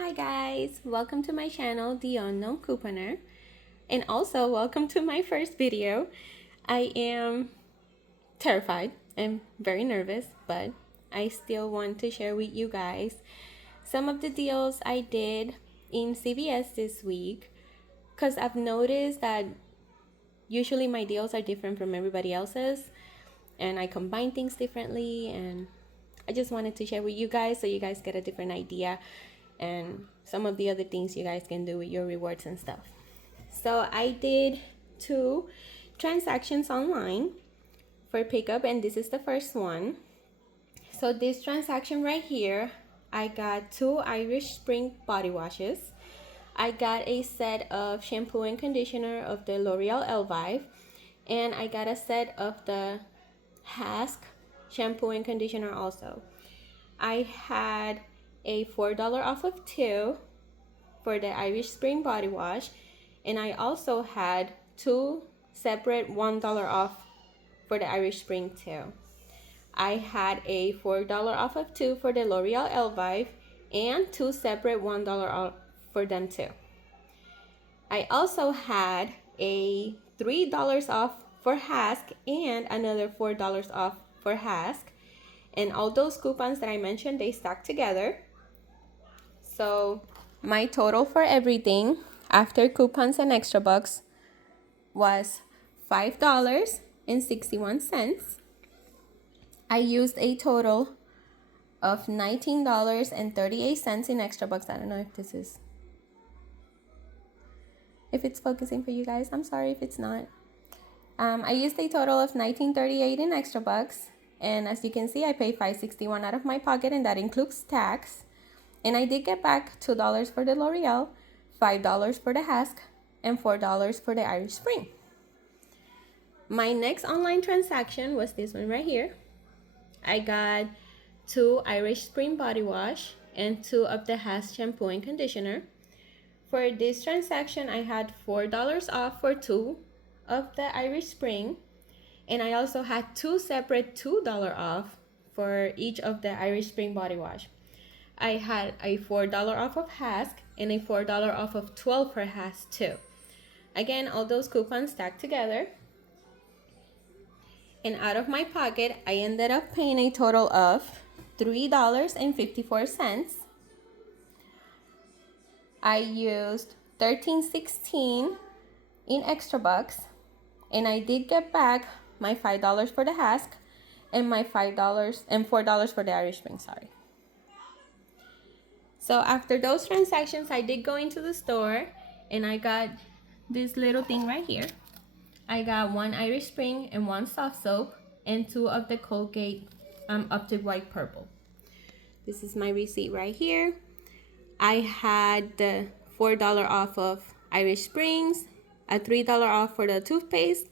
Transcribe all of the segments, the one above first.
Hi guys, welcome to my channel, The Unknown Couponer, and also welcome to my first video. I am terrified and very nervous, but I still want to share with you guys some of the deals I did in CVS this week, because I've noticed that usually my deals are different from everybody else's, and I combine things differently, and I just wanted to share with you guys so you guys get a different idea and some of the other things you guys can do with your rewards and stuff. So I did 2 transactions online for pickup, and this is the first one. So this transaction right here, I got 2 Irish Spring body washes. I got a set of shampoo and conditioner of the L'Oreal Elvive, and I got a set of the Hask shampoo and conditioner also. I had a $4 off of 2 for the Irish Spring body wash, and I also had 2 separate $1 off for the Irish Spring too. I had a $4 off of 2 for the L'Oreal Elvive and 2 separate $1 off for them too. I also had a $3 off for Hask and another $4 off for Hask. And all those coupons that I mentioned, they stack together. So my total for everything after coupons and extra bucks was $5.61. I used a total of $19.38 in extra bucks. I don't know if it's focusing for you guys. I'm sorry if it's not. I used a total of $19.38 in extra bucks, and as you can see, I paid $5.61 out of my pocket, and that includes tax. And I did get back $2 for the L'Oreal, $5 for the Hask, and $4 for the Irish Spring. My next online transaction was this one right here. I got 2 Irish Spring body wash and 2 of the Hask shampoo and conditioner. For this transaction, I had $4 off for 2 of the Irish Spring, and I also had 2 separate $2 off for each of the Irish Spring body wash. I had a $4 off of Hask and a $4 off of 12 for Hask too. Again, all those coupons stacked together. And out of my pocket, I ended up paying a total of $3.54. I used $13.16 in extra bucks, and I did get back my $5 for the Hask and my $5 and $4 for the Irish Spring, sorry. So after those transactions, I did go into the store and I got this little thing right here. I got 1 Irish Spring and 1 soft soap and 2 of the Colgate Optic White Purple. This is my receipt right here. I had the $4 off of Irish Springs, a $3 off for the toothpaste,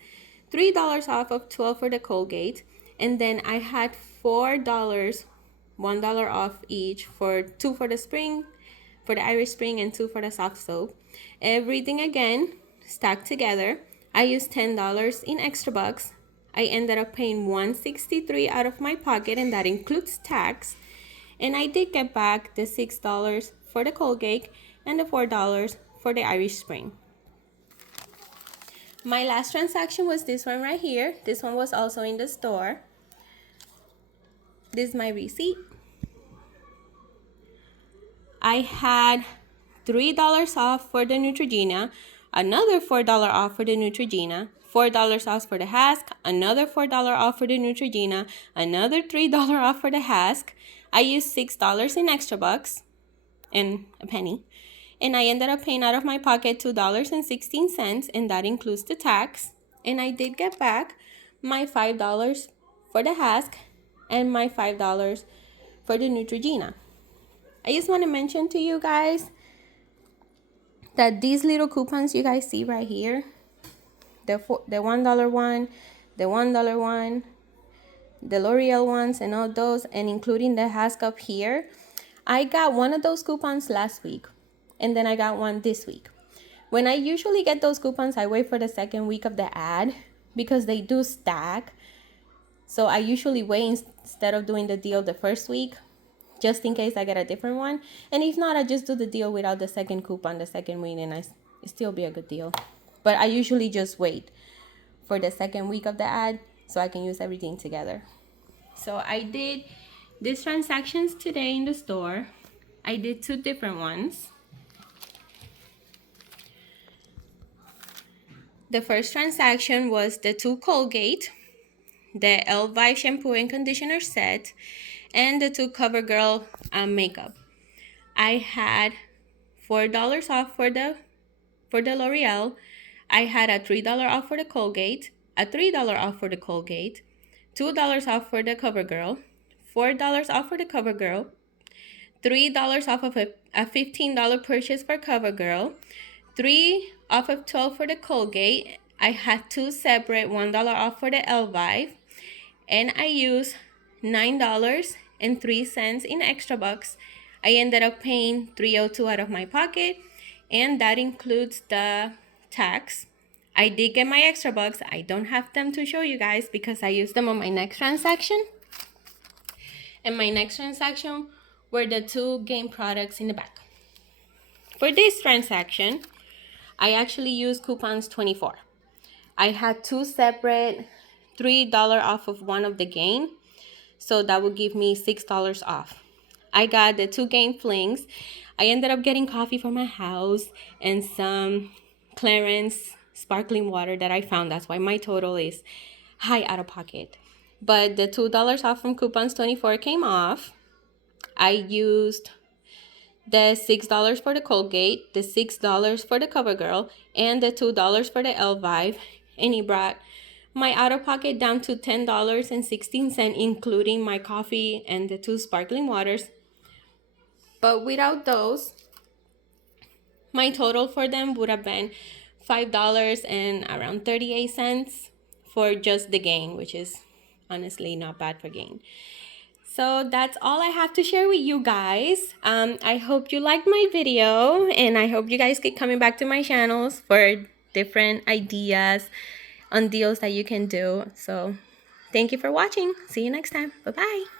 $3 off of 12 for the Colgate, and then I had $4, $1 off each for 2 for the Spring, for the Irish Spring, and 2 for the soft soap. Everything again stacked together. I used $10 in extra bucks. I ended up paying $163 out of my pocket, and that includes tax. And I did get back the $6 for the Colgate and the $4 for the Irish Spring. My last transaction was this one right here. This one was also in the store. This is my receipt. I had $3 off for the Neutrogena, another $4 off for the Neutrogena, $4 off for the Hask, another $4 off for the Neutrogena, another $3 off for the Hask. I used $6 in extra bucks and a penny, and I ended up paying out of my pocket $2.16, and that includes the tax. And I did get back my $5 for the Hask and my $5 for the Neutrogena. I just want to mention to you guys that these little coupons you guys see right here, the $1 one, the $1 one, the L'Oreal ones, and all those, and including the Hask up here, I got one of those coupons last week, and then I got one this week. When I usually get those coupons, I wait for the second week of the ad because they do stack. So I usually wait instead of doing the deal the first week just in case I get a different one. And if not, I just do the deal without the second coupon, the second week, and it still be a good deal. But I usually just wait for the second week of the ad so I can use everything together. So I did these transactions today in the store. I did 2 different ones. The first transaction was the 2 Colgate, the Elvive shampoo and conditioner set, and the 2 CoverGirl makeup. I had $4 off for the L'Oreal. I had a $3 off for the Colgate, a $3 off for the Colgate, $2 off for the CoverGirl, $4 off for the CoverGirl, $3 off of a $15 purchase for CoverGirl, 3 off of 12 for the Colgate. I had 2 separate $1 off for the Elvive, and I used $9.03 in extra bucks. I ended up paying $302 out of my pocket, and that includes the tax. I did get my extra bucks. I don't have them to show you guys because I used them on my next transaction. And my next transaction were the 2 game products in the back. For this transaction, I actually used coupons 24. I had 2 separate $3 off of one of the game, so that would give me $6 off. I got the 2 game flings. I ended up getting coffee for my house and some Clarence sparkling water that I found. That's why my total is high out of pocket. But the $2 off from coupons 24 came off. I used the $6 for the Colgate, the $6 for the CoverGirl, and the $2 for the Elvive, and it brought my out-of-pocket down to $10.16, including my coffee and the 2 sparkling waters. But without those, my total for them would have been $5 and around 38 cents for just the gain, which is honestly not bad for gain. So that's all I have to share with you guys. I hope you liked my video, and I hope you guys keep coming back to my channels for different ideas on deals that you can do. So thank you for watching. See you next time. Bye-bye.